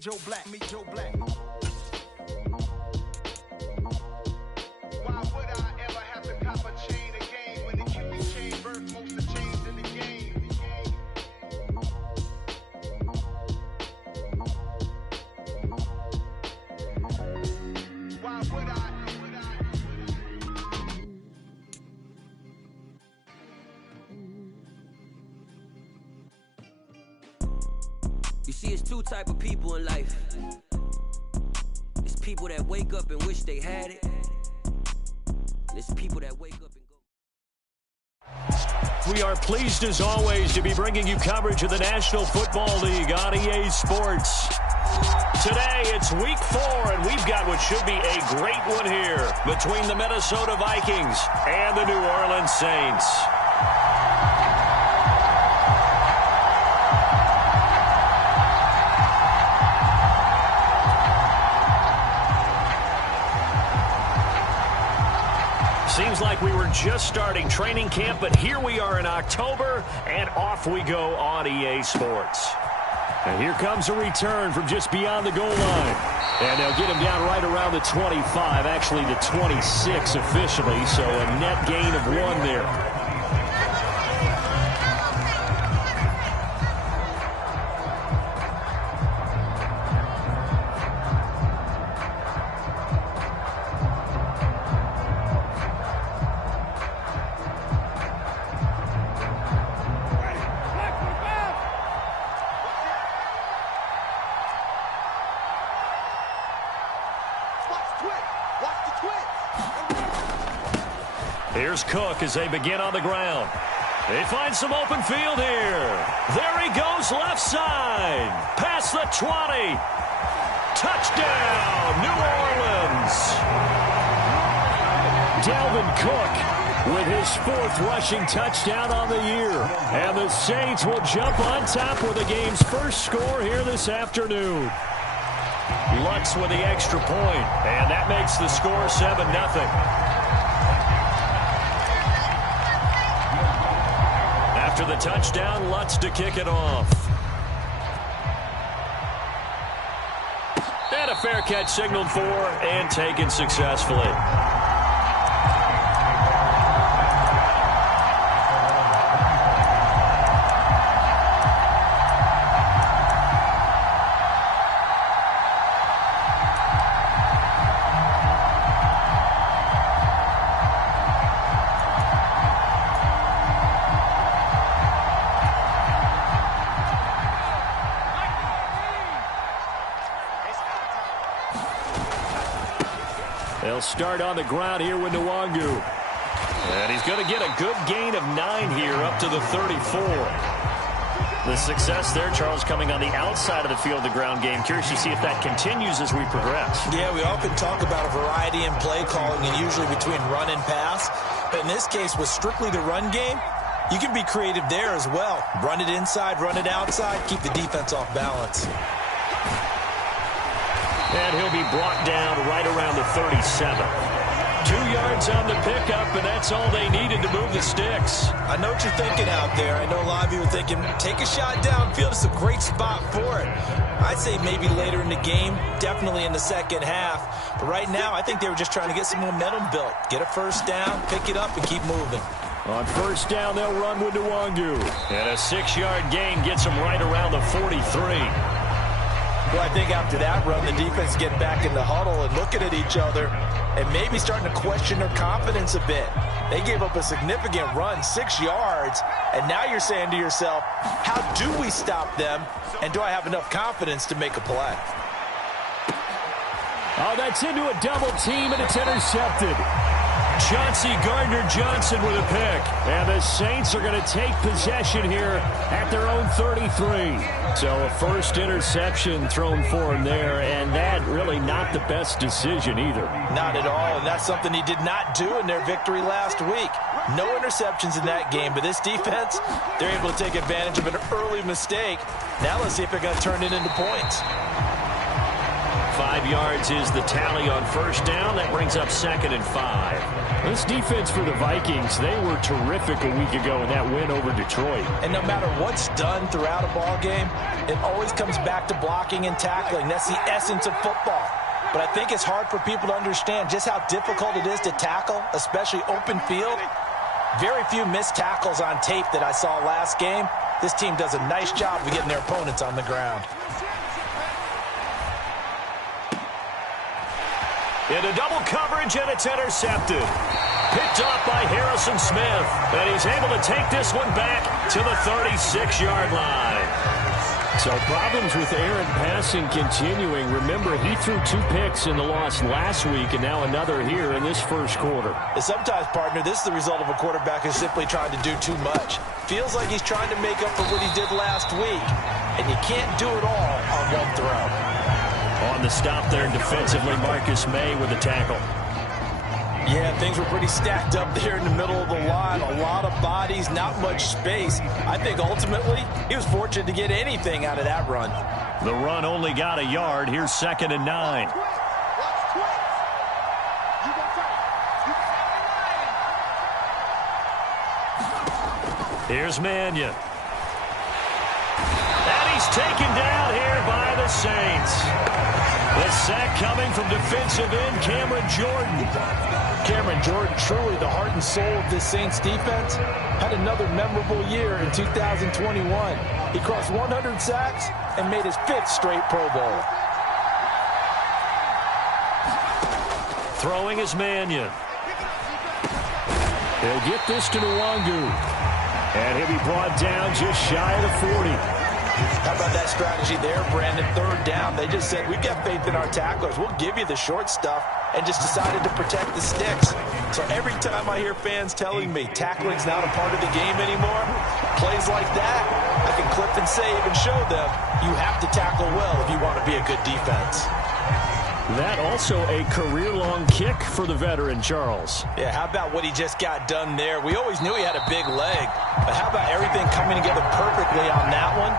Joe Black. Why would I ever have to cop a chain again when it can be chain birth most of chains in the game? Why would I? You see, it's two type of people in life. It's people that wake up and wish they had it. And it's people that wake up and go. We are pleased as always to be bringing you coverage of the National Football League on EA Sports. Today it's week 4 and we've got what should be a great one here between the Minnesota Vikings and the New Orleans Saints. Seems like we were just starting training camp, but here we are in October, and off we go on EA Sports. And here comes a return from just beyond the goal line. And they'll get him down right around the 25, actually the 26 officially, so a net gain of 1 there. Here's Cook as they begin on the ground. They find some open field here. There he goes left side. Past the 20. Touchdown, New Orleans. Dalvin Cook with his 4th rushing touchdown on the year. And the Saints will jump on top with the game's first score here this afternoon. Lutz with the extra point, and that makes the score 7-0. After the touchdown, Lutz to kick it off. And a fair catch signaled for and taken successfully. They'll start on the ground here with Nwangu. And he's going to get a good gain of 9 here up to the 34. The success there, Charles, coming on the outside of the field, the ground game. Curious to see if that continues as we progress. Yeah, we often talk about a variety in play calling and usually between run and pass. But in this case, with strictly the run game, you can be creative there as well. Run it inside, run it outside, keep the defense off balance. And he'll be brought down right around the 37. 2 yards on the pickup, and that's all they needed to move the sticks. I know what you're thinking out there. I know a lot of you are thinking, take a shot downfield. It's a great spot for it. I'd say maybe later in the game, definitely in the second half. But right now, I think they were just trying to get some momentum built. Get a first down, pick it up, and keep moving. On first down, they'll run with Nwangu. And a 6-yard gain gets them right around the 43. Well, I think after that run, the defense getting back in the huddle and looking at each other and maybe starting to question their confidence a bit. They gave up a significant run, 6 yards, and now you're saying to yourself, how do we stop them, and do I have enough confidence to make a play? Oh, that's into a double team, and it's intercepted. Chauncey Gardner-Johnson with a pick. And the Saints are going to take possession here at their own 33. So a first interception thrown for him there, and that really not the best decision either. Not at all, and that's something he did not do in their victory last week. No interceptions in that game, but this defense, they're able to take advantage of an early mistake. Now let's see if they're going to turn it into points. 5 yards is the tally on first down. That brings up 2nd and 5. This defense for the Vikings, they were terrific a week ago in that win over Detroit. And no matter what's done throughout a ball game, it always comes back to blocking and tackling. That's the essence of football. But I think it's hard for people to understand just how difficult it is to tackle, especially open field. Very few missed tackles on tape that I saw last game. This team does a nice job of getting their opponents on the ground. Into double coverage, and it's intercepted. Picked off by Harrison Smith. And he's able to take this one back to the 36-yard line. So problems with Aaron passing continuing. Remember, he threw 2 picks in the loss last week, and now another here in this first quarter. And sometimes, partner, this is the result of a quarterback who's simply trying to do too much. Feels like he's trying to make up for what he did last week, and you can't do it all on one throw. On the stop there defensively, Marcus May with the tackle. Yeah, things were pretty stacked up there in the middle of the line. A lot of bodies, not much space. I think ultimately he was fortunate to get anything out of that run. The run only got a yard. Here's 2nd and 9. Here's Mannion. And he's taken down here by the Saints. The sack coming from defensive end Cameron Jordan. Cameron Jordan, truly the heart and soul of this Saints defense, had another memorable year in 2021. He crossed 100 sacks and made his 5th straight Pro Bowl. Throwing is Mannion. He'll get this to Nwangu. And he'll be brought down just shy of the 40. How about that strategy there, Brandon? 3rd down. They just said, we've got faith in our tacklers. We'll give you the short stuff, and just decided to protect the sticks. So every time I hear fans telling me tackling's not a part of the game anymore, plays like that, I can clip and save and show them you have to tackle well if you want to be a good defense. That also a career-long kick for the veteran, Charles. Yeah, how about what he just got done there? We always knew he had a big leg, but how about everything coming together perfectly on that one?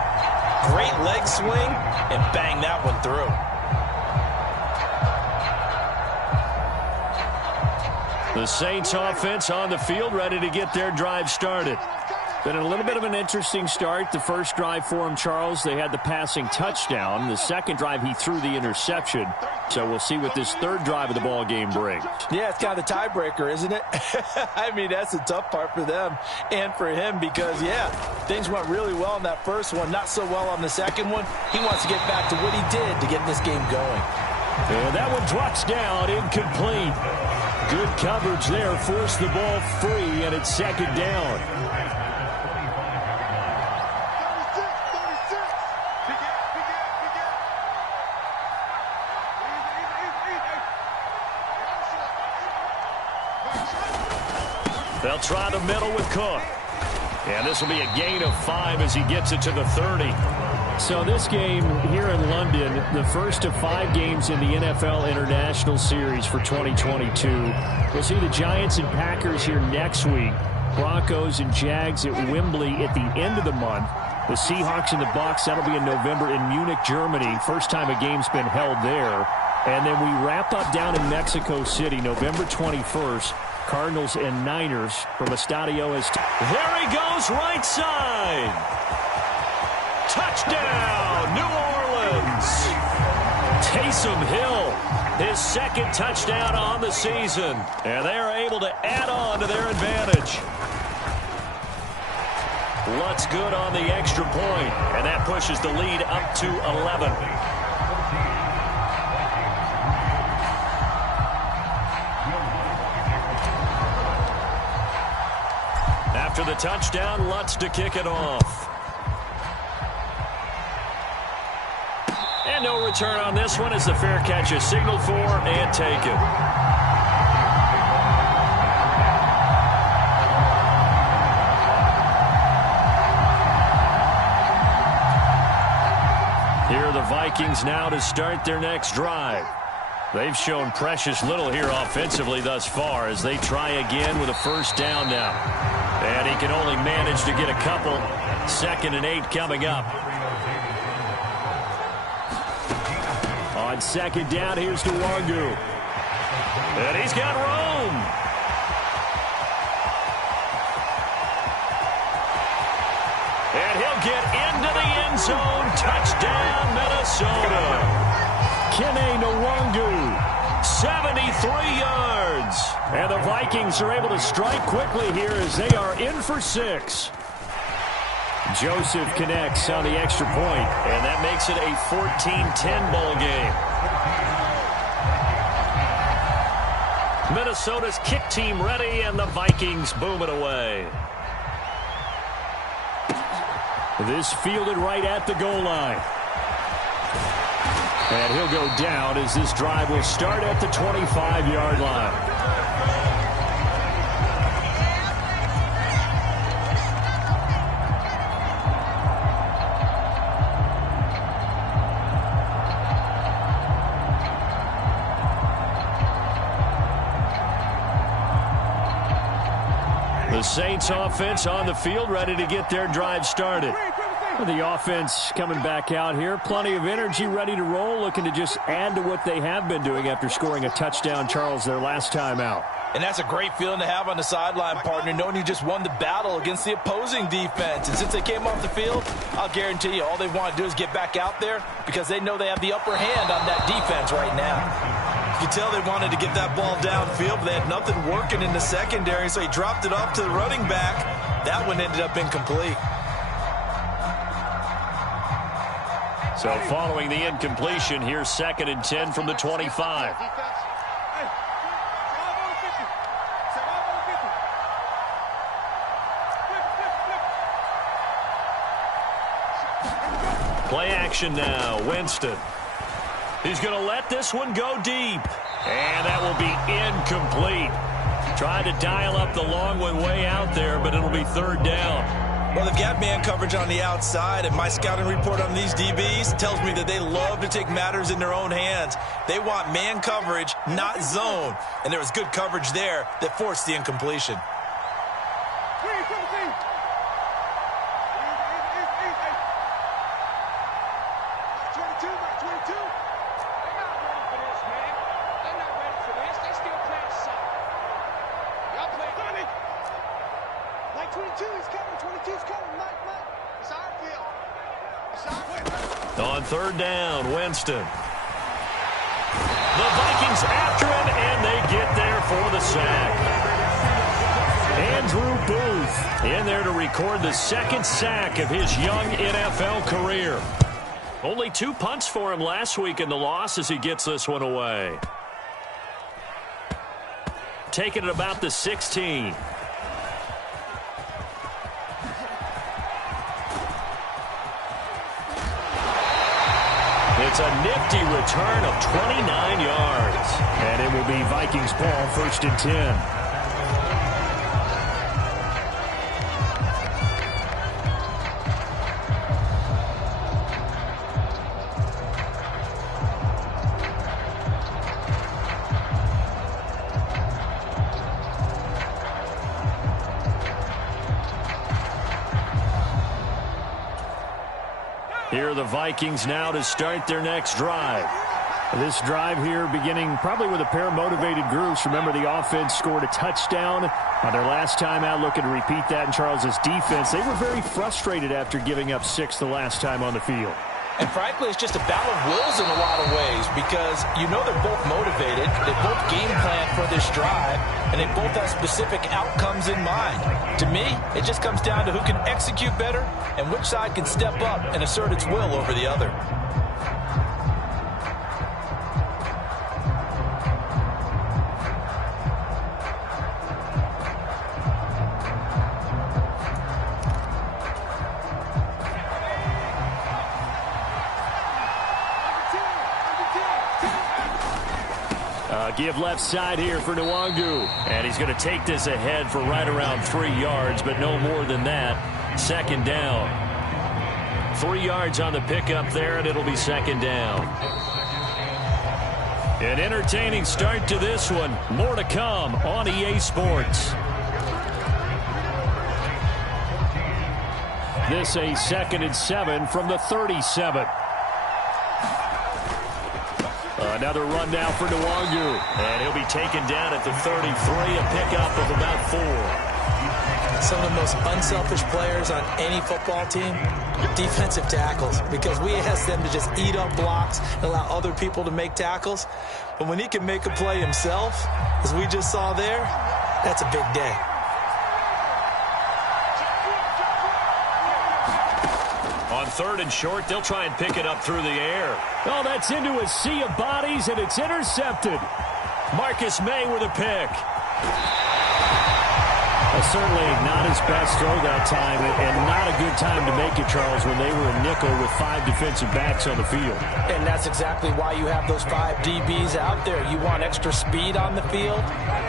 Great leg swing, and bang that one through. The Saints offense on the field, ready to get their drive started. Been a little bit of an interesting start. The first drive for him, Charles, they had the passing touchdown. The second drive, he threw the interception. So we'll see what this 3rd drive of the ball game brings. Yeah, it's kind of the tiebreaker, isn't it? I mean, that's the tough part for them and for him because, yeah, things went really well in that first one, not so well on the second one. He wants to get back to what he did to get this game going. And that one drops down, incomplete. Good coverage there, forced the ball free, and it's 2nd down. They'll try the middle with Cook. And this will be a gain of 5 as he gets it to the 30. So this game here in London, the first of 5 games in the NFL International Series for 2022. We'll see the Giants and Packers here next week. Broncos and Jags at Wembley at the end of the month. The Seahawks and the Bucs, that'll be in November in Munich, Germany. First time a game's been held there. And then we wrap up down in Mexico City, November 21st. Cardinals and Niners from Estadio Azteca. There he goes, right side. Touchdown, New Orleans. Taysom Hill, his 2nd touchdown on the season. And they are able to add on to their advantage. Lutz good on the extra point, and that pushes the lead up to 11. After the touchdown, Lutz to kick it off. And no return on this one as the fair catch is signaled for and taken. Here are the Vikings now to start their next drive. They've shown precious little here offensively thus far as they try again with a first down now. And he can only manage to get a couple. 2nd and 8 coming up. On On second down, here's Nwangu. And he's got room. And he'll get into the end zone. Touchdown, Minnesota. Kene Nwangu, 73 yards. And the Vikings are able to strike quickly here as they are in for 6. Joseph connects on the extra point, and that makes it a 14-10 ball game. Minnesota's kick team ready, and the Vikings boom it away. This fielded right at the goal line. And he'll go down as this drive will start at the 25-yard line. The Saints offense on the field ready to get their drive started. The offense coming back out here. Plenty of energy, ready to roll, looking to just add to what they have been doing after scoring a touchdown, Charles, their last time out. And that's a great feeling to have on the sideline, partner, knowing you just won the battle against the opposing defense. And since they came off the field, I'll guarantee you all they want to do is get back out there because they know they have the upper hand on that defense right now. You can tell they wanted to get that ball downfield, but they had nothing working in the secondary, so he dropped it off to the running back. That one ended up incomplete. So following the incompletion, here's 2nd and 10 from the 25. Play action now, Winston. He's going to let this one go deep. And that will be incomplete. Tried to dial up the long one way out there, but it'll be 3rd down. Well, they've got man coverage on the outside, and my scouting report on these DBs tells me that they love to take matters in their own hands. They want man coverage, not zone. And there was good coverage there that forced the incompletion. On 3rd down, Winston. The Vikings after him, and they get there for the sack. Andrew Booth in there to record the 2nd sack of his young NFL career. Only 2 punts for him last week in the loss as he gets this one away. Taking it about the 16. It's a nifty return of 29 yards. And it will be Vikings ball, 1st and 10. Here are the Vikings now to start their next drive. This drive here beginning probably with a pair of motivated groups. Remember, the offense scored a touchdown on their last time out, looking to repeat that in Charles's defense. They were very frustrated after giving up 6 the last time on the field. And frankly, it's just a battle of wills in a lot of ways because you know they're both motivated. They both game plan for this drive, and they both have specific outcomes in mind. To me, it just comes down to who can execute better and which side can step up and assert its will over the other. Give left side here for Nwangu. And he's going to take this ahead for right around 3 yards, but no more than that. 2nd down. 3 yards on the pickup there, and it'll be 2nd down. An entertaining start to this one. More to come on EA Sports. This a 2nd and 7 from the 37. Another run now for Nwangu. And he'll be taken down at the 33, a pickup of about 4. Some of the most unselfish players on any football team, defensive tackles, because we ask them to just eat up blocks and allow other people to make tackles. But when he can make a play himself, as we just saw there, that's a big day. On 3rd and short, they'll try and pick it up through the air. Oh, that's into a sea of bodies, and it's intercepted. Marcus May with a pick. Well, certainly not his best throw that time, and not a good time to make it, Charles, when they were a nickel with 5 defensive backs on the field. And that's exactly why you have those 5 DBs out there. You want extra speed on the field,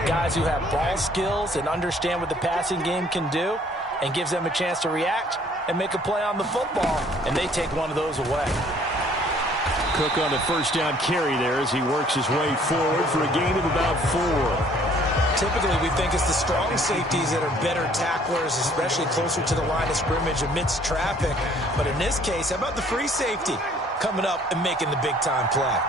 guys who have ball skills and understand what the passing game can do, and gives them a chance to react and make a play on the football, and they take one of those away. Cook on the first down carry there as he works his way forward for a gain of about 4. Typically, we think it's the strong safeties that are better tacklers, especially closer to the line of scrimmage amidst traffic. But in this case, how about the free safety coming up and making the big-time play?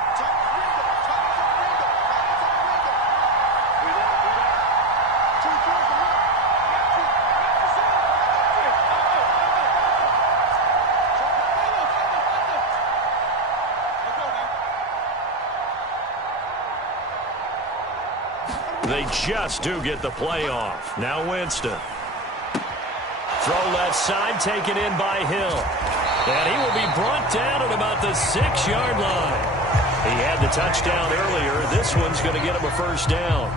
They just do get the play off. Now Winston. Throw left side, taken in by Hill. And he will be brought down at about the 6-yard line. He had the touchdown earlier. This one's going to get him a first down.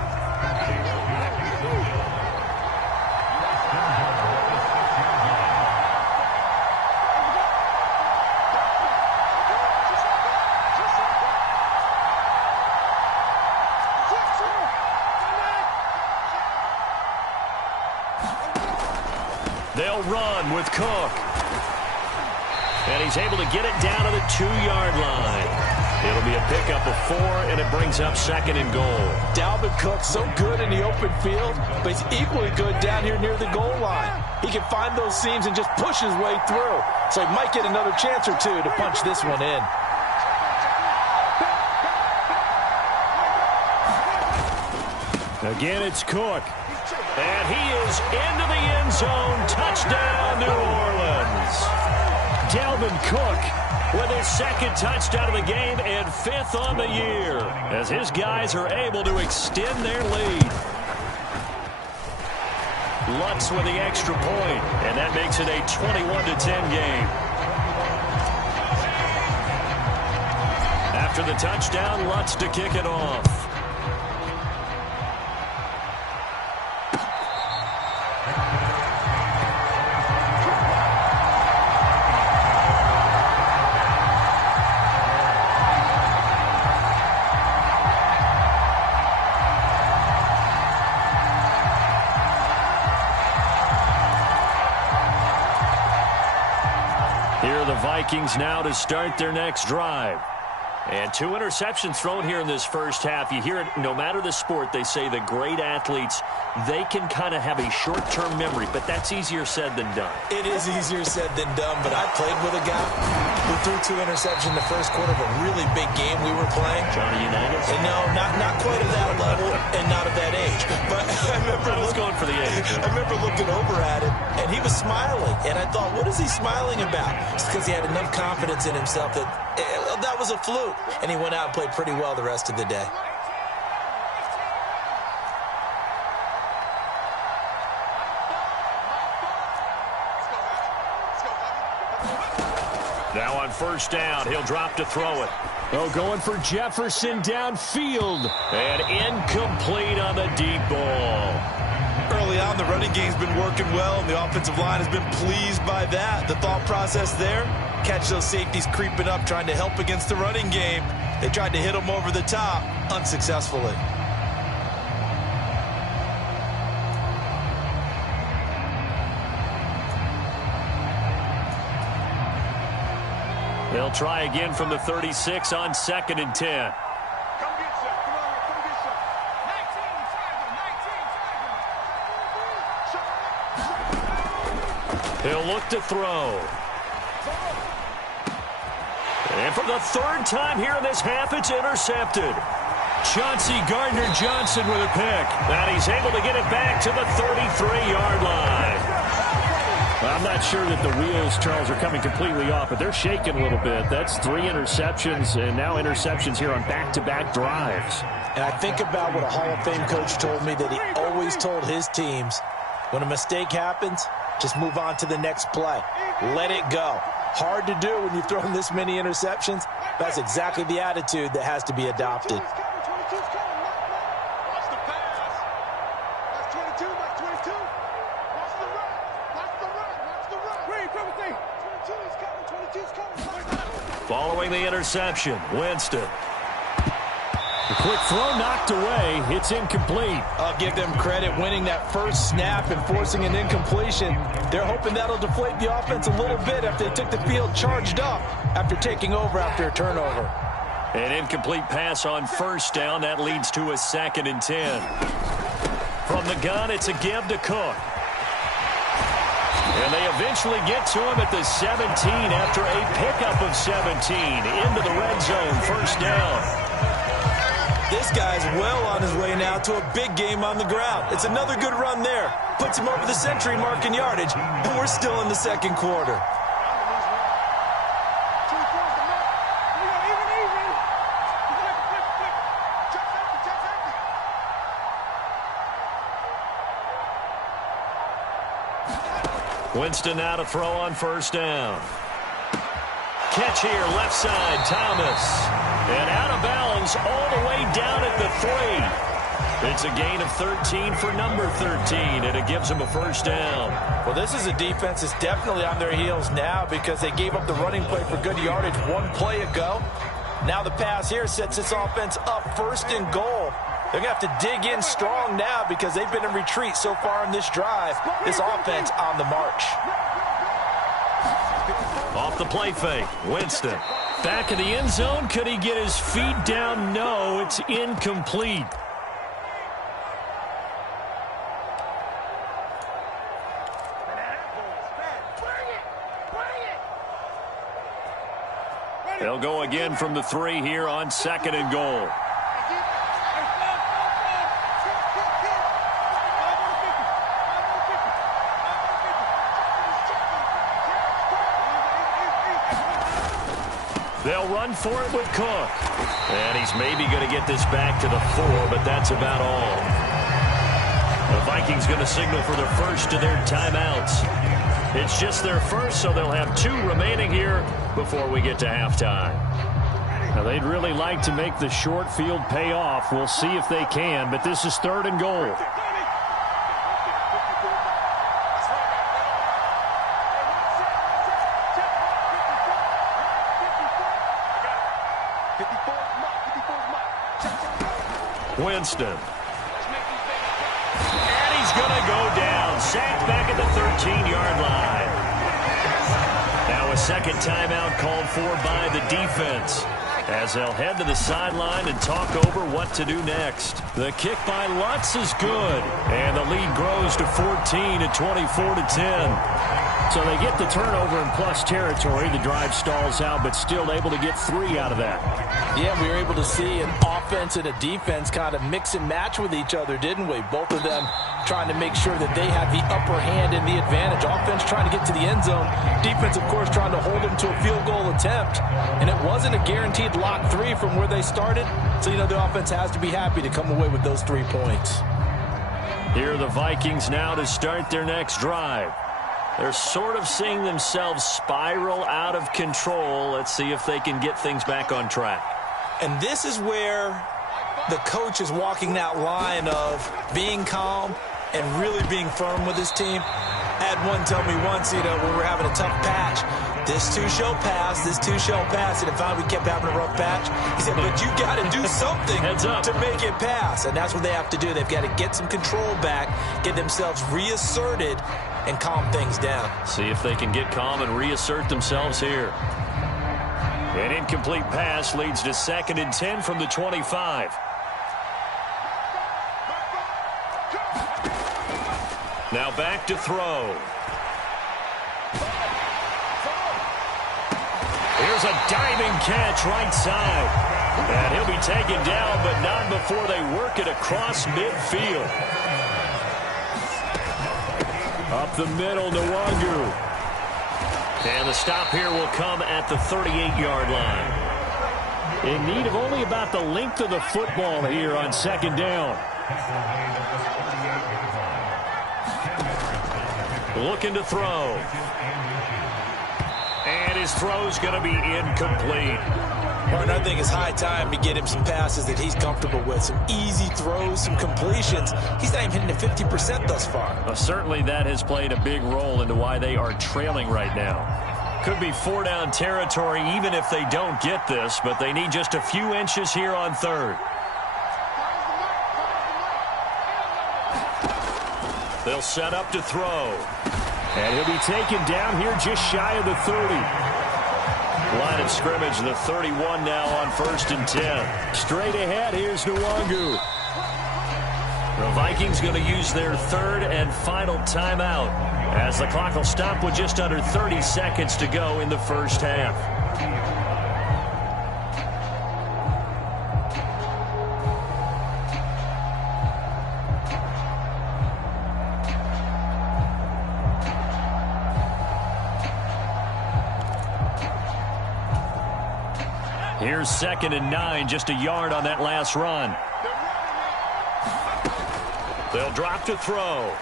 They'll run with Cook. And he's able to get it down to the 2-yard line. It'll be a pickup of 4, and it brings up 2nd and goal. Dalvin Cook, so good in the open field, but he's equally good down here near the goal line. He can find those seams and just push his way through. So he might get another chance or 2 to punch this one in. Again, it's Cook. And he is into the end zone. Touchdown, New Orleans. Dalvin Cook with his 2nd touchdown of the game and 5th on the year, as his guys are able to extend their lead. Lutz with the extra point, and that makes it a 21-10 game. After the touchdown, Lutz to kick it off. Here are the Vikings now to start their next drive. And 2 interceptions thrown here in this first half. You hear it, no matter the sport, they say the great athletes, they can kind of have a short-term memory, but that's easier said than done. It is easier said than done, but I played with a guy who threw 2 interceptions in the first quarter of a really big game we were playing. Johnny Unitas? And no, not quite at that level and not at that age. But I remember going for the age. I remember looking over at him, and he was smiling. And I thought, what is he smiling about? It's because he had enough confidence in himself that that was a fluke. And he went out and played pretty well the rest of the day. Now on first down, he'll drop to throw it. Oh, going for Jefferson downfield. And incomplete on the deep ball. Early on, the running game's been working well, and the offensive line has been pleased by that. The thought process there, catch those safeties creeping up, trying to help against the running game. They tried to hit them over the top, unsuccessfully. They'll try again from the 36 on 2nd and 10. He'll look to throw. And for the third time here in this half, it's intercepted. Chauncey Gardner-Johnson with a pick. And he's able to get it back to the 33-yard line. I'm not sure that the wheels, Charles, are coming completely off, but they're shaking a little bit. That's 3 interceptions, and now interceptions here on back-to-back drives. And I think about what a Hall of Fame coach told me, that he always told his teams, when a mistake happens, just move on to the next play. Let it go. Hard to do when you've thrown this many interceptions. That's exactly the attitude that has to be adopted. Following the interception, Winston. The quick throw knocked away. It's incomplete. I'll give them credit winning that first snap and forcing an incompletion. They're hoping that'll deflate the offense a little bit after they took the field charged up after taking over after a turnover. An incomplete pass on first down. That leads to a 2nd and 10. From the gun, it's a give to Cook. And they eventually get to him at the 17 after a pickup of 17 into the red zone. First down. This guy's well on his way now to a big game on the ground. It's another good run there. Puts him over the century mark in yardage, and we're still in the second quarter. Winston now to throw on first down. Catch here, left side, Thomas. And out of bounds all the way down at the 3. It's a gain of 13 for number 13, and it gives them a first down. Well, this is a defense that's definitely on their heels now because they gave up the running play for good yardage 1 play ago. Now the pass here sets this offense up 1st and goal. They're going to have to dig in strong now because they've been in retreat so far in this drive. This offense on the march. Off the play fake, Winston. Back in the end zone. Could he get his feet down? No, it's incomplete. They'll go again from the 3 here on 2nd and goal. They'll run for it with Cook. And he's maybe going to get this back to the 4, but that's about all. The Vikings going to signal for their first of their timeouts. It's just their first, so they'll have 2 remaining here before we get to halftime. Now, they'd really like to make the short field pay off. We'll see if they can, but this is 3rd and goal. Winston. And he's going to go down. Sacked back at the 13-yard line. Now a second timeout called for by the defense, as they'll head to the sideline and talk over what to do next. The kick by Lutz is good, and the lead grows to 14 at 24-10. So they get the turnover in plus territory. The drive stalls out, but still able to get 3 out of that. Yeah, we were able to see an offense and a defense kind of mix and match with each other, didn't we? Both of them trying to make sure that they have the upper hand and the advantage. Offense trying to get to the end zone. Defense, of course, trying to hold them to a field goal attempt. And it wasn't a guaranteed lock 3 from where they started. So, you know, the offense has to be happy to come away with those 3 points. Here are the Vikings now to start their next drive. They're sort of seeing themselves spiral out of control. Let's see if they can get things back on track. And this is where the coach is walking that line of being calm and really being firm with his team. I had one tell me once, you know, when we were having a tough patch, this too shall pass, this too shall pass. And finally we kept having a rough patch. He said, but you got to do something to make it pass. And that's what they have to do. They've got to get some control back, get themselves reasserted, and calm things down. See if they can get calm and reassert themselves here. An incomplete pass leads to 2nd and 10 from the 25. Now back to throw. Here Here's a diving catch right side. And he'll be taken down, but not before they work it across midfield. Up the middle, Nwangu. And the stop here will come at the 38-yard line. In need of only about the length of the football here on second down. Looking to throw. And his throw's going to be incomplete. Martin, I think it's high time to get him some passes that he's comfortable with. Some easy throws, some completions. He's not even hitting the 50% thus far. Certainly that has played a big role into why they are trailing right now. Could be 4-down territory even if they don't get this, but they need just a few inches here on third. They'll set up to throw. And he'll be taken down here just shy of the 30. Line of scrimmage, the 31 now on 1st and 10. Straight ahead, here's Nwangu. The Vikings going to use their third and final timeout as the clock will stop with just under 30 seconds to go in the first half. Here's 2nd and 9, just a yard on that last run. They'll drop to throw.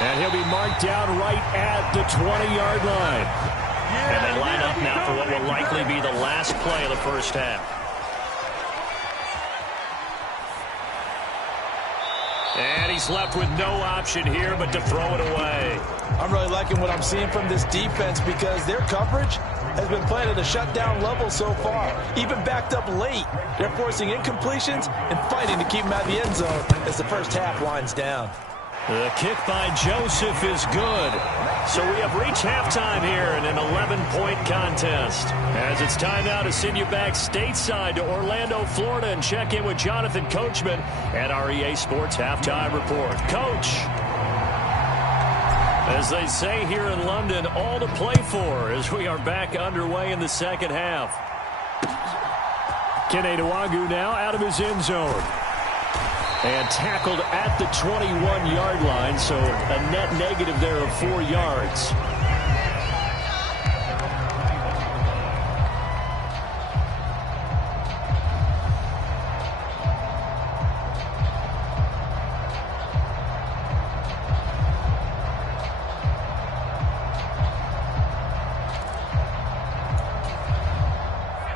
And he'll be marked down right at the 20-yard line. And they line up now for what will likely be the last play of the first half. And he's left with no option here but to throw it away. I'm really liking what I'm seeing from this defense because their coverage has been playing at a shutdown level so far. Even backed up late, they're forcing incompletions and fighting to keep them out of the end zone as the first half winds down. The kick by Joseph is good. So we have reached halftime here in an 11-point contest. As it's time now to send you back stateside to Orlando, Florida, and check in with Jonathan Coachman at our EA Sports Halftime Report. Coach, as they say here in London, all to play for as we are back underway in the second half. Kene Nwangu now out of his end zone. And tackled at the 21-yard line, so a net negative there of 4 yards.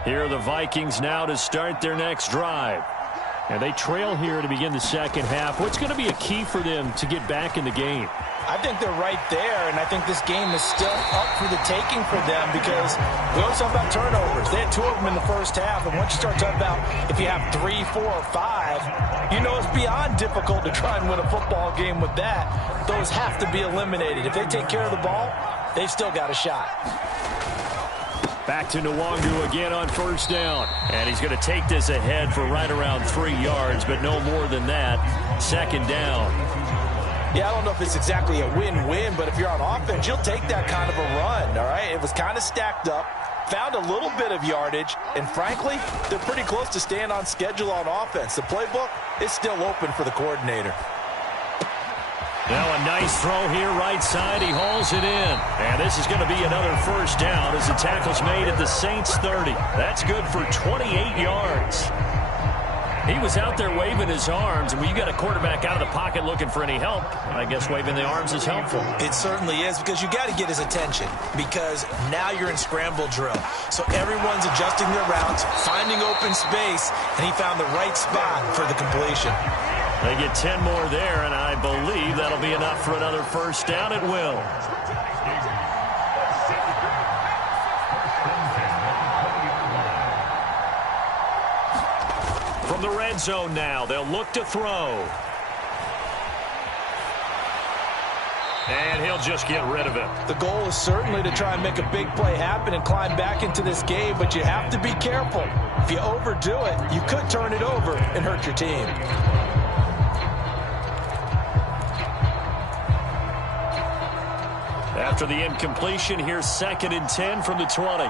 Here are the Vikings now to start their next drive. And they trail here to begin the second half. What's going to be a key for them to get back in the game? I think they're right there, and I think this game is still up for the taking for them because we always talk about turnovers. They had 2 of them in the first half, and once you start talking about if you have 3, 4, or 5, you know it's beyond difficult to try and win a football game with that. Those have to be eliminated. If they take care of the ball, they've still got a shot. Back to Nwangu again on first down. And he's going to take this ahead for right around 3 yards, but no more than that. Second down. Yeah, I don't know if it's exactly a win-win, but if you're on offense, you'll take that kind of a run, all right? It was kind of stacked up, found a little bit of yardage, and frankly, they're pretty close to staying on schedule on offense. The playbook is still open for the coordinator. Now a nice throw here right side. He hauls it in. And this is going to be another first down as the tackle's made at the Saints 30. That's good for 28 yards. He was out there waving his arms, and when you got a quarterback out of the pocket looking for any help, I guess waving the arms is helpful. It certainly is because you got to get his attention because now you're in scramble drill. So everyone's adjusting their routes, finding open space, and he found the right spot for the completion. They get 10 more there, and I believe that'll be enough for another first down at will. From the red zone now, they'll look to throw. And he'll just get rid of it. The goal is certainly to try and make a big play happen and climb back into this game, but you have to be careful. If you overdo it, you could turn it over and hurt your team. after the incompletion. Here's 2nd and 10 from the 20.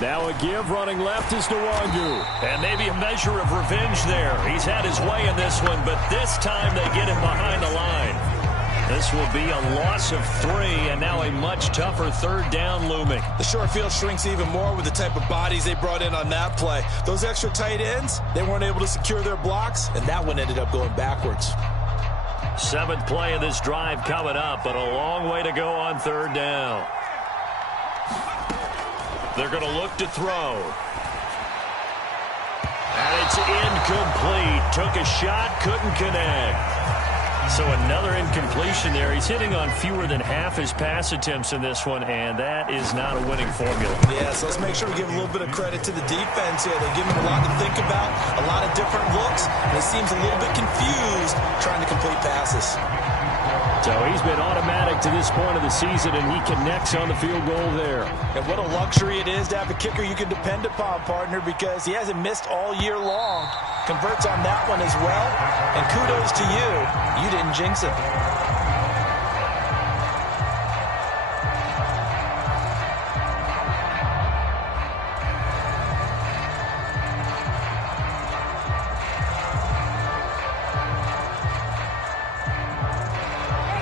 Now a give, running left is Nwangu. And maybe a measure of revenge there. He's had his way in this one, but this time they get him behind the line. This will be a loss of 3, and now a much tougher 3rd down looming. The short field shrinks even more with the type of bodies they brought in on that play. Those extra tight ends, they weren't able to secure their blocks, and that one ended up going backwards. 7th play of this drive coming up, but a long way to go on 3rd down. They're going to look to throw. And it's incomplete. Took a shot, couldn't connect. So another incompletion there. He's hitting on fewer than half his pass attempts in this one, and that is not a winning formula. Yeah, so let's make sure we give a little bit of credit to the defense here. They give him a lot to think about, a lot of different looks, and he seems a little bit confused trying to complete passes. So he's been automatic to this point of the season, and he connects on the field goal there. And what a luxury it is to have a kicker you can depend upon, partner, because he hasn't missed all year long. Converts on that one as well. And kudos to you. You didn't jinx it.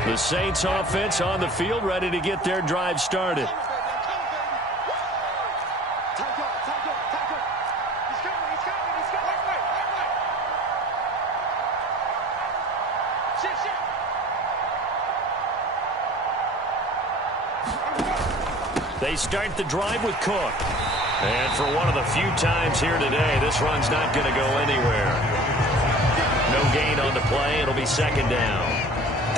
The Saints offense on the field, ready to get their drive started. They start the drive with Cook. And for one of the few times here today, this run's not going to go anywhere. No gain on the play. It'll be 2nd down.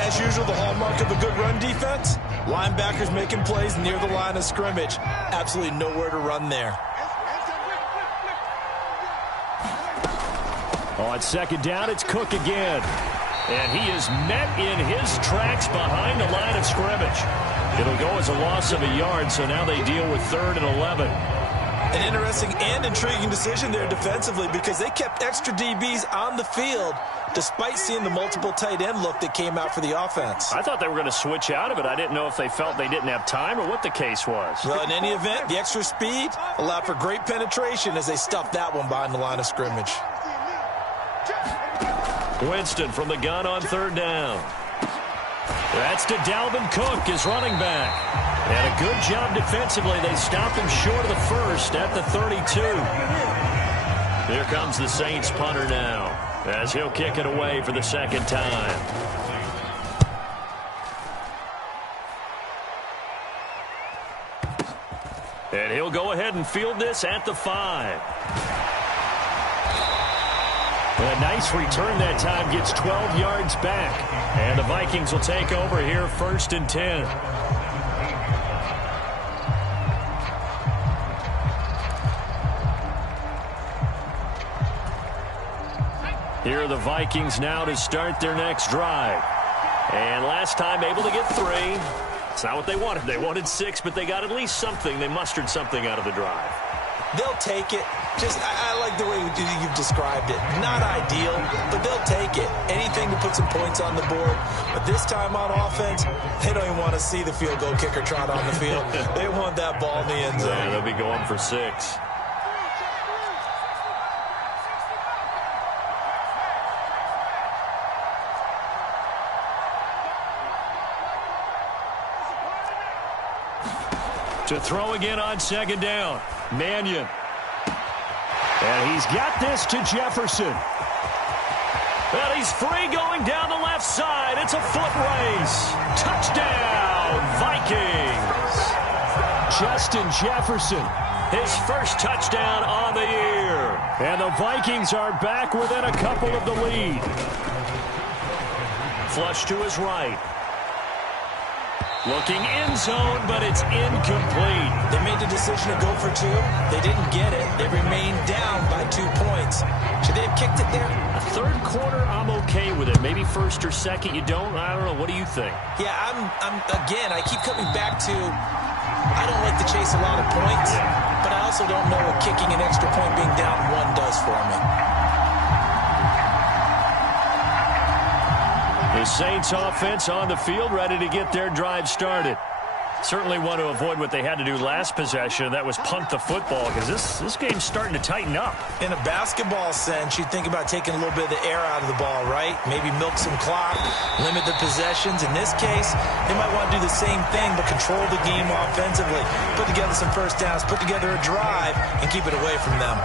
As usual, the hallmark of a good run defense, linebackers making plays near the line of scrimmage. Absolutely nowhere to run there. On 2nd down, it's Cook again. And he is met in his tracks behind the line of scrimmage. It'll go as a loss of a yard, so now they deal with 3rd and 11. An interesting and intriguing decision there defensively because they kept extra DBs on the field despite seeing the multiple tight end look that came out for the offense. I thought they were going to switch out of it. I didn't know if they felt they didn't have time or what the case was. Well, in any event, the extra speed allowed for great penetration as they stuffed that one behind the line of scrimmage. Winston from the gun on 3rd down. That's to Dalvin Cook, his running back. And a good job defensively. They stopped him short of the first at the 32. Here comes the Saints punter now as he'll kick it away for the 2nd time. And he'll go ahead and field this at the 5. A nice return that time, gets 12 yards back. And the Vikings will take over here 1st and 10. Here are the Vikings now to start their next drive. And last time able to get 3. It's not what they wanted. They wanted 6, but they got at least something. They mustered something out of the drive. They'll take it. I like the way you've described it. Not ideal, but they'll take it. Anything to put some points on the board. But this time on offense, they don't even want to see the field goal kicker trot on the field. They want that ball in the end zone. Yeah, they'll be going for 6. To throw again on 2nd down. Mannion. And he's got this to Jefferson. And he's free going down the left side. It's a foot race. Touchdown, Vikings. Justin Jefferson, his first touchdown on the year. And the Vikings are back within a couple of the lead. Flush to his right. Looking end zone, but it's incomplete. They made the decision to go for 2. They didn't get it. They remained down by 2 points. Should they have kicked it there? A 3rd quarter, I'm okay with it. Maybe 1st or 2nd, you don't? I don't know. What do you think? Yeah, again, I keep coming back to I don't like to chase a lot of points, but I also don't know what kicking an extra point being down 1 does for me. The Saints offense on the field, ready to get their drive started. Certainly want to avoid what they had to do last possession. That was punt the football, because this game's starting to tighten up. In a basketball sense, you think about taking a little bit of the air out of the ball, right? Maybe milk some clock, limit the possessions. In this case, they might want to do the same thing, but control the game offensively. Put together some first downs, put together a drive, and keep it away from them.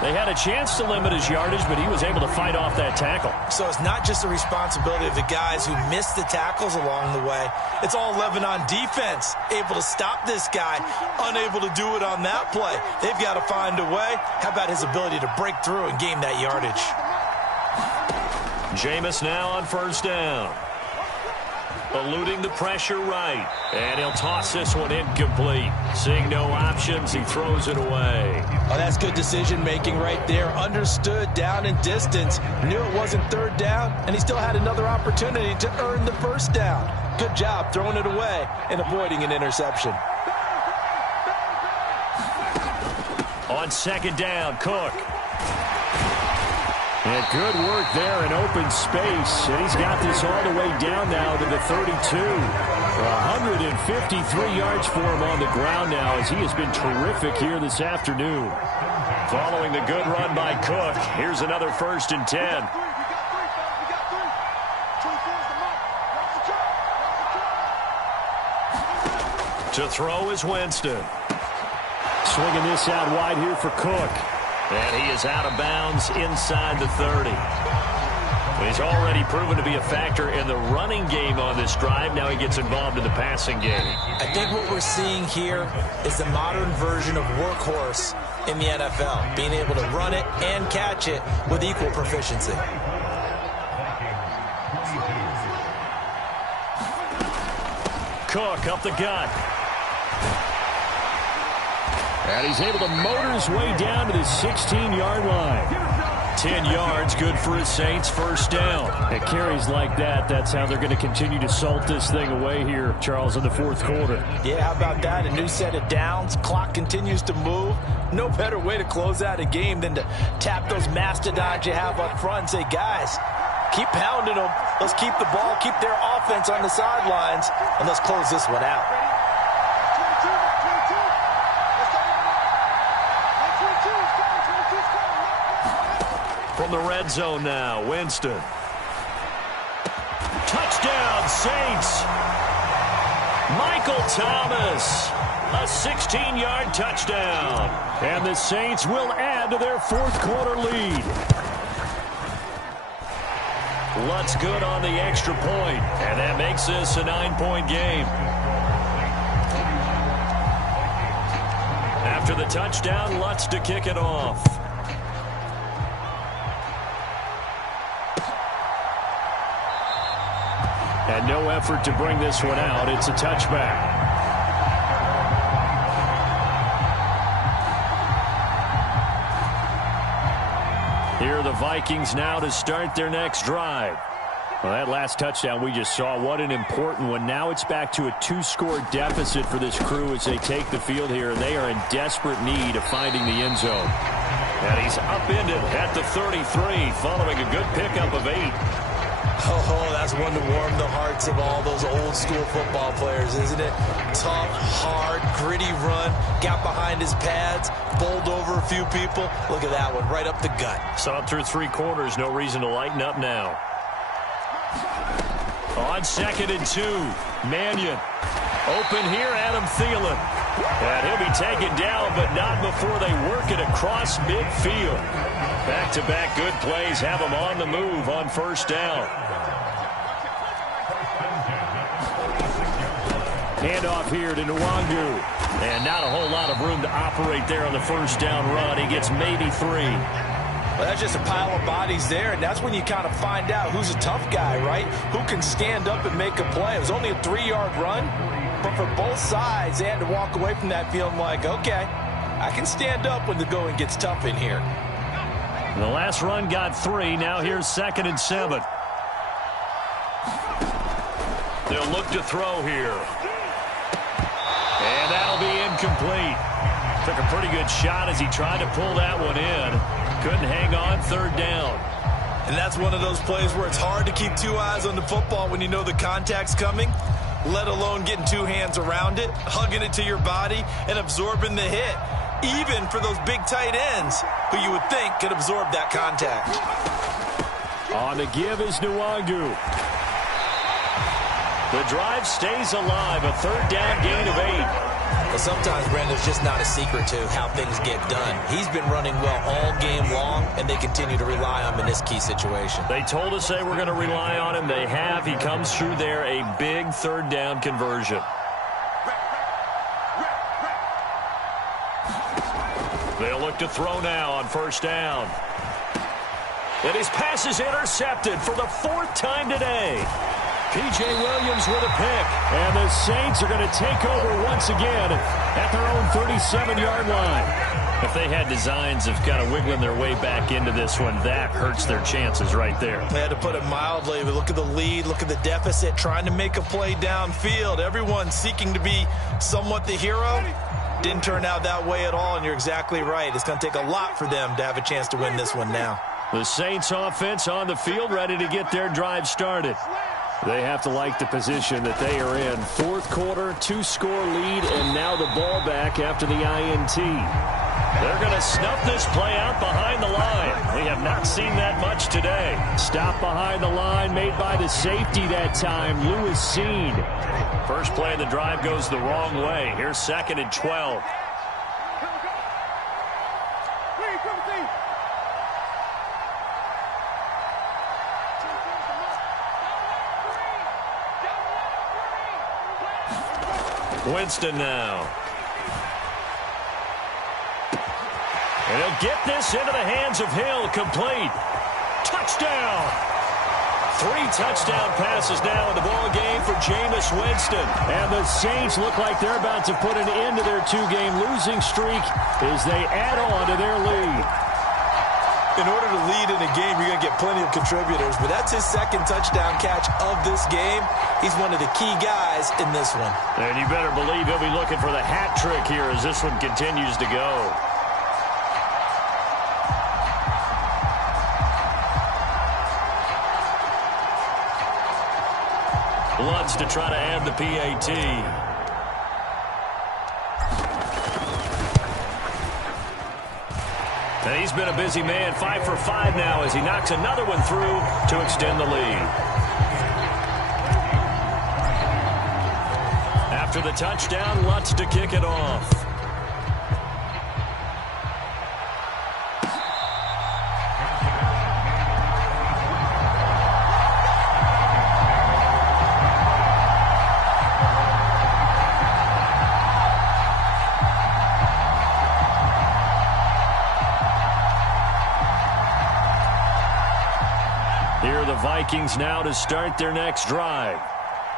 They had a chance to limit his yardage, but he was able to fight off that tackle. So it's not just the responsibility of the guys who missed the tackles along the way. It's all 11 on defense, able to stop this guy, unable to do it on that play. They've got to find a way. How about his ability to break through and gain that yardage? Jameis now on first down. Eluding the pressure right. And he'll toss this one incomplete. Seeing no options, he throws it away. Oh, that's good decision-making right there. Understood down and distance. Knew it wasn't third down, and he still had another opportunity to earn the first down. Good job throwing it away and avoiding an interception. On second down, Cook. And good work there in open space. And he's got this all the way down now to the 32. 153 yards for him on the ground now, as he has been terrific here this afternoon. Following the good run by Cook, here's another 1st and 10. To throw is Winston. Swinging this out wide here for Cook. And he is out of bounds inside the 30. He's already proven to be a factor in the running game on this drive. Now he gets involved in the passing game. I think what we're seeing here is the modern version of workhorse in the NFL, being able to run it and catch it with equal proficiency. Cook up the gut. And he's able to motor his way down to the 16-yard line. 10 yards, good for his Saints, first down. At carries like that, that's how they're going to continue to salt this thing away here, Charles, in the fourth quarter. Yeah, how about that? A new set of downs. Clock continues to move. No better way to close out a game than to tap those mastodons you have up front and say, guys, keep pounding them. Let's keep the ball, keep their offense on the sidelines, and let's close this one out. From the red zone now, Winston. Touchdown, Saints. Michael Thomas. A 16-yard touchdown. And the Saints will add to their fourth quarter lead. Lutz good on the extra point, and that makes this a 9-point game. After the touchdown, Lutz to kick it off. And no effort to bring this one out. It's a touchback. Here are the Vikings now to start their next drive. Well, that last touchdown we just saw, what an important one. Now it's back to a 2-score deficit for this crew as they take the field here. They are in desperate need of finding the end zone. And he's upended at the 33 following a good pickup of 8. Oh, that's one to warm the hearts of all those old-school football players, isn't it? Tough, hard, gritty run, got behind his pads, bowled over a few people. Look at that one, right up the gut. Saw it through 3 quarters, no reason to lighten up now. On 2nd and 2, Mannion. Open here, Adam Thielen. And he'll be taken down, but not before they work it across midfield. Back-to-back good plays have him on the move on first down. Handoff here to Nwangu. And not a whole lot of room to operate there on the first down run. He gets maybe 3. Well, that's just a pile of bodies there, and that's when you kind of find out who's a tough guy, right? Who can stand up and make a play. It was only a 3-yard run, but for both sides, they had to walk away from that feeling like, okay, I can stand up when the going gets tough in here. The last run got 3. Now here's 2nd and 7. They'll look to throw here. And that'll be incomplete. Took a pretty good shot as he tried to pull that one in. Couldn't hang on, third down. And that's one of those plays where it's hard to keep two eyes on the football when you know the contact's coming, let alone getting two hands around it, hugging it to your body, and absorbing the hit, even for those big tight ends who you would think could absorb that contact. On the give is Nwangu. The drive stays alive, a third down gain of 8. Well, sometimes, Brandon, there's just not a secret to how things get done. He's been running well all game long, and they continue to rely on him in this key situation. They told us they were going to rely on him. They have. He comes through there, a big third down conversion. They'll look to throw now on first down. And his pass is intercepted for the 4th time today. P.J. Williams with a pick. And the Saints are going to take over once again at their own 37-yard line. If they had designs of kind of wiggling their way back into this one, that hurts their chances right there. They had to put it mildly. But look at the lead, look at the deficit, trying to make a play downfield. Everyone seeking to be somewhat the hero. Didn't turn out that way at all, and you're exactly right. It's going to take a lot for them to have a chance to win this one now. The Saints offense on the field, ready to get their drive started. They have to like the position that they are in. 4th quarter, 2-score lead, and now the ball back after the INT. They're going to snuff this play out behind the line. We have not seen that much today. Stop behind the line made by the safety that time, Lewis Seen. First play of the drive goes the wrong way. Here's 2nd and 12. Winston now. And he'll get this into the hands of Hill, complete. Touchdown! 3 touchdown passes now in the ball game for Jameis Winston. And the Saints look like they're about to put an end to their 2-game losing streak as they add on to their lead. In order to lead in a game, you're going to get plenty of contributors, but that's his 2nd touchdown catch of this game. He's one of the key guys in this one. And you better believe he'll be looking for the hat trick here as this one continues to go. Lutz to try to add the PAT. And he's been a busy man, 5 for 5 now as he knocks another one through to extend the lead. After the touchdown, Lutz to kick it off. Vikings now to start their next drive.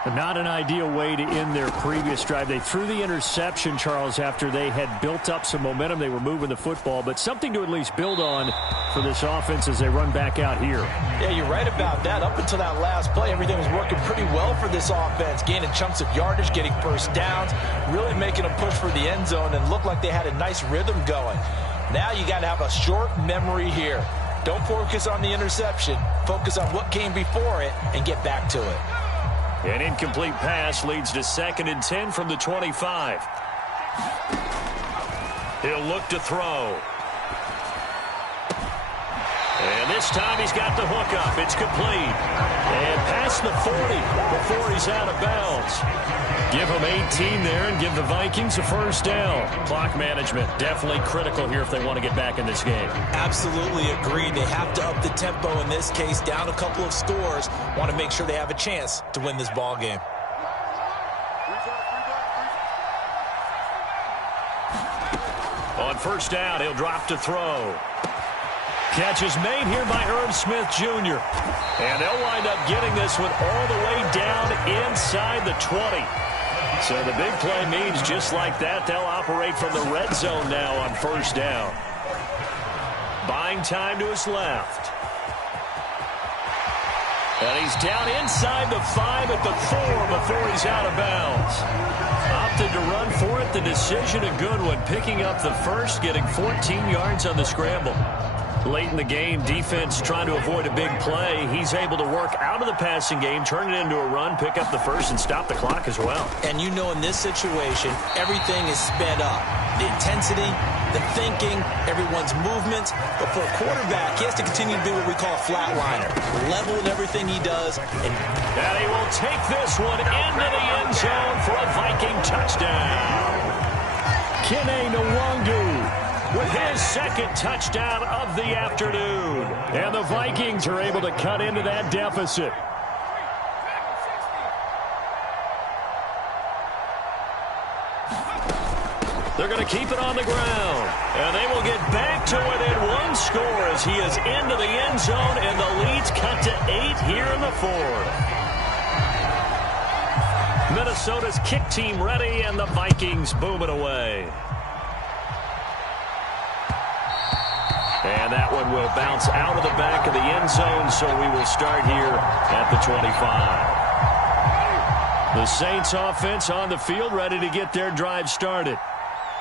Not an ideal way to end their previous drive. They threw the interception, Charles, after they had built up some momentum. They were moving the football, but something to at least build on for this offense as they run back out here. Yeah, you're right about that. Up until that last play, everything was working pretty well for this offense, gaining chunks of yardage, getting first downs, really making a push for the end zone, and looked like they had a nice rhythm going. Now you got to have a short memory here. Don't focus on the interception. Focus on what came before it and get back to it. An incomplete pass leads to 2nd and 10 from the 25. He'll look to throw. And this time he's got the hook up. It's complete. And past the 40 before he's out of bounds. Give him 18 there and give the Vikings a first down. Clock management definitely critical here if they want to get back in this game. Absolutely agreed. They have to up the tempo in this case, down a couple of scores. Want to make sure they have a chance to win this ball game. On first down, he'll drop to throw. Catch is made here by Herb Smith Jr. And they'll wind up getting this one all the way down inside the 20. So the big play means just like that, they'll operate from the red zone now on first down. Buying time to his left. And he's down inside the 5 at the 4 before he's out of bounds. Opted to run for it. The decision a good one. Picking up the first, getting 14 yards on the scramble. Late in the game, defense trying to avoid a big play. He's able to work out of the passing game, turn it into a run, pick up the first, and stop the clock as well. And you know in this situation, everything is sped up. The intensity, the thinking, everyone's movements. But for a quarterback, he has to continue to be what we call a flatliner. Level in everything he does. And he will take this one into the end zone for a Viking touchdown. Kene Nwangu with his second touchdown of the afternoon. And the Vikings are able to cut into that deficit. They're going to keep it on the ground. And they will get back to within one score as he is into the end zone, and the lead's cut to 8 here in the fourth. Minnesota's kick team ready, and the Vikings boom it away. And that one will bounce out of the back of the end zone, so we will start here at the 25. The Saints offense on the field, ready to get their drive started.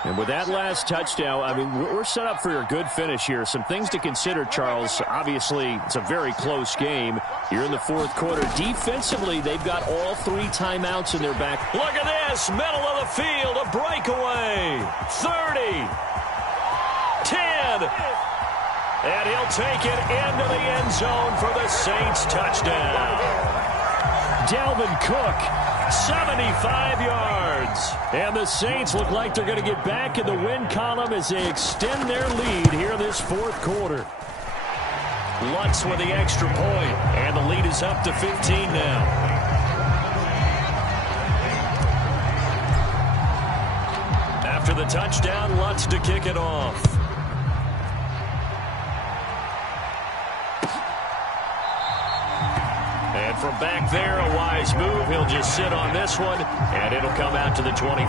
And with that last touchdown, I mean, we're set up for a good finish here. Some things to consider, Charles. Obviously, it's a very close game. You're in the fourth quarter. Defensively, they've got all 3 timeouts in their back. Look at this, middle of the field, a breakaway. 30, 10. And he'll take it into the end zone for the Saints touchdown. Dalvin Cook, 75 yards. And the Saints look like they're going to get back in the win column as they extend their lead here this fourth quarter. Lutz with the extra point, and the lead is up to 15 now. After the touchdown, Lutz to kick it off. And from back there, a wise move. He'll just sit on this one, and it'll come out to the 25.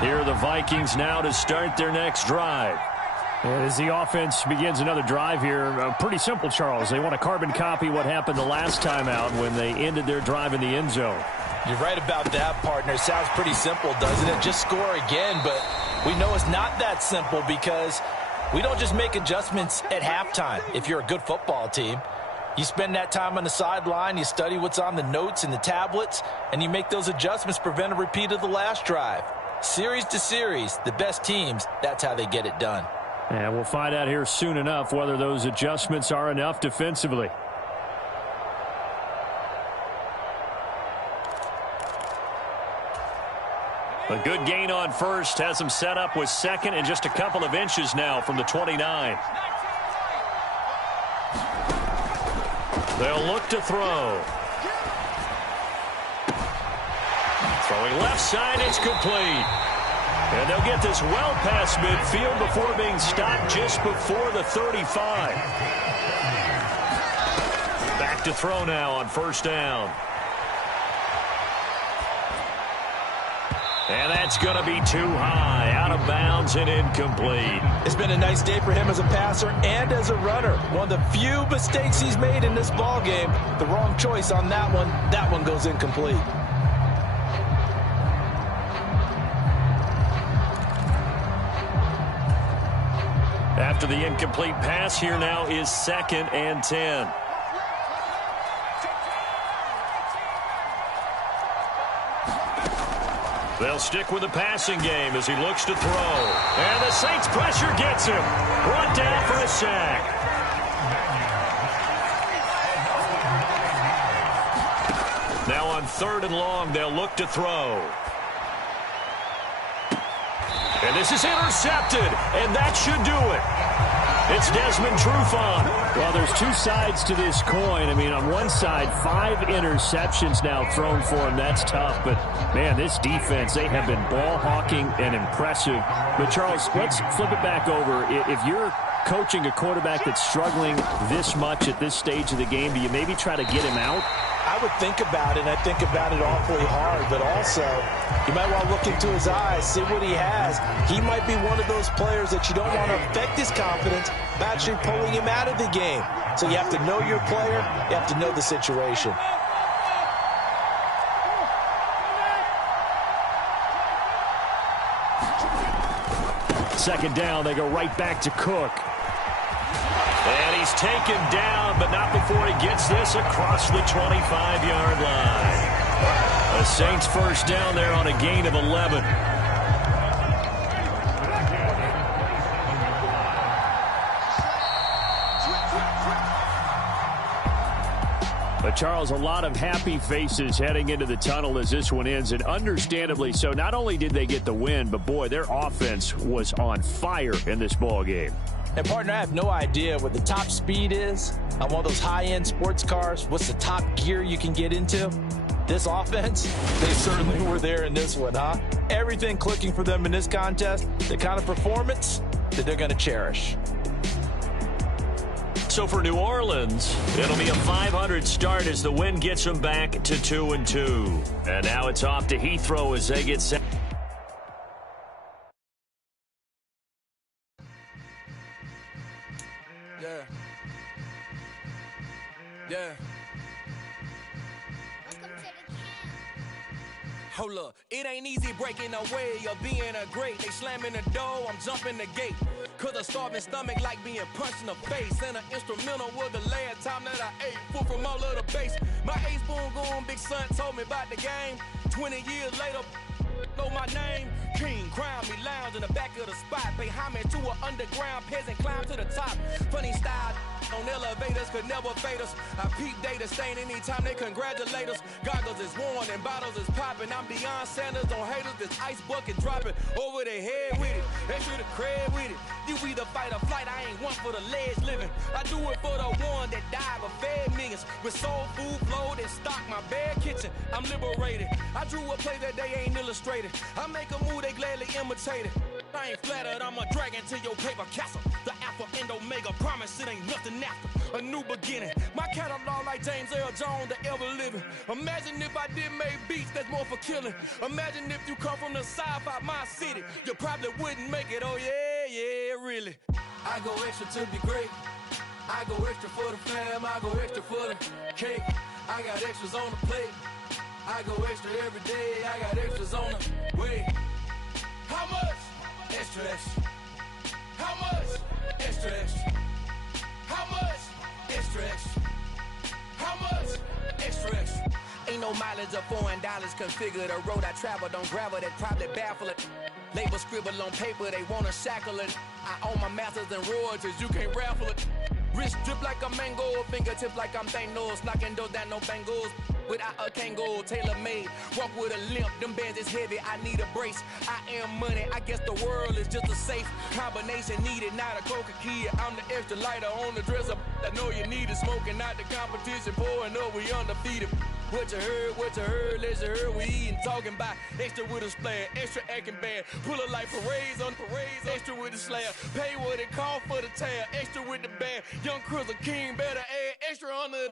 Here are the Vikings now to start their next drive. As the offense begins another drive here, pretty simple, Charles. They want to carbon copy what happened the last time out when they ended their drive in the end zone. You're right about that, partner. Sounds pretty simple, doesn't it? Just score again, but we know it's not that simple because we don't just make adjustments at halftime. If you're a good football team, you spend that time on the sideline, you study what's on the notes and the tablets, and you make those adjustments to prevent a repeat of the last drive. Series to series, the best teams, that's how they get it done. And we'll find out here soon enough whether those adjustments are enough defensively. A good gain on first has them set up with second and just a couple of inches now from the 29. They'll look to throw. Throwing left side, it's complete. And they'll get this well past midfield before being stopped just before the 35. Back to throw now on first down. And that's going to be too high, out of bounds and incomplete. It's been a nice day for him as a passer and as a runner. One of the few mistakes he's made in this ball game. The wrong choice on that one. That one goes incomplete. After the incomplete pass, here now is 2nd and 10. They'll stick with the passing game as he looks to throw. And the Saints pressure gets him. Brought down for a sack. Now on 3rd and long, they'll look to throw. And this is intercepted, and that should do it. It's Desmond Trufant. Well, there's two sides to this coin. I mean, on one side, 5 interceptions now thrown for him. That's tough. But, man, this defense, they have been ball hawking and impressive. But, Charles, let's flip it back over. If you're coaching a quarterback that's struggling this much at this stage of the game, do you maybe try to get him out? I would think about it, and I think about it awfully hard, but also you might want to look into his eyes, see what he has. He might be one of those players that you don't want to affect his confidence by actually pulling him out of the game. So you have to know your player, you have to know the situation. Second down, they go right back to Cook. And he's taken down, but not before he gets this across the 25-yard line. The Saints first down there on a gain of 11. But, Charles, a lot of happy faces heading into the tunnel as this one ends, and understandably so. Not only did they get the win, but, boy, their offense was on fire in this ball game. And, partner, I have no idea what the top speed is on one of those high-end sports cars. What's the top gear you can get into? This offense, they certainly were there in this one, huh? Everything clicking for them in this contest, the kind of performance that they're going to cherish. So for New Orleans, it'll be a 500 start as the win gets them back to 2-2. And now it's off to Heathrow as they get set. Yeah. Hold up, it ain't easy breaking away or being a great. They slamming the door, I'm jumping the gate. Cause a starving stomach like being punched in the face. And an instrumental was the last time that I ate food from all of the base. My ace boom goon, big son told me about the game. 20 years later, know my name. King, crown me, lounge in the back of the spot. Pay homage to an underground peasant, climb to the top. Funny style on elevators could never fade us. I peep data stain anytime they congratulate us. Goggles is worn and bottles is popping. I'm Deion Sanders on haters, this ice bucket dropping over their head with it. They should have cred with it. You either fight or flight, I ain't one for the ledge living. I do it for the one that died but fed millions. With soul food flowed and stock my bare kitchen. I'm liberated. I drew a play that they ain't illustrated. I make a move, they gladly imitate it. I ain't flattered, I'm a dragon to your paper castle. The Alpha and Omega, promise it ain't nothing after. A new beginning. My catalog like James Earl Jones, the ever living. Imagine if I did make beats that's more for killing. Imagine if you come from the south out my city. You probably wouldn't make it, oh yeah, really. I go extra to be great. I go extra for the fam, I go extra for the cake. I got extras on the plate. I go extra every day, I got extras on the way. How much? Extra, extra. How much? Extra, extra. How much? Extra, extra. How much? Extra, extra. Ain't no mileage of $4 configure the road I travel. Don't gravel that probably baffle it. Label scribble on paper, they wanna shackle it. I own my masters and royalties, you can't raffle it. Wrist drip like a mango, fingertips like I'm Thanos. Knocking those down, no bangles. Without a Kango, tailor-made. Walk with a limp, them bands is heavy, I need a brace. I am money, I guess the world is just a safe combination needed, not a coca key. I'm the extra lighter on the dresser. I know you need it, smoking out the competition, pouring up, we undefeated. What you heard, let's you heard, we eating, talking about extra with a splash, extra acting bad. Pull a light parades on parades, extra with the slab. Pay what it cost for the tab, extra with the band. Young Chris, a king, better add extra on the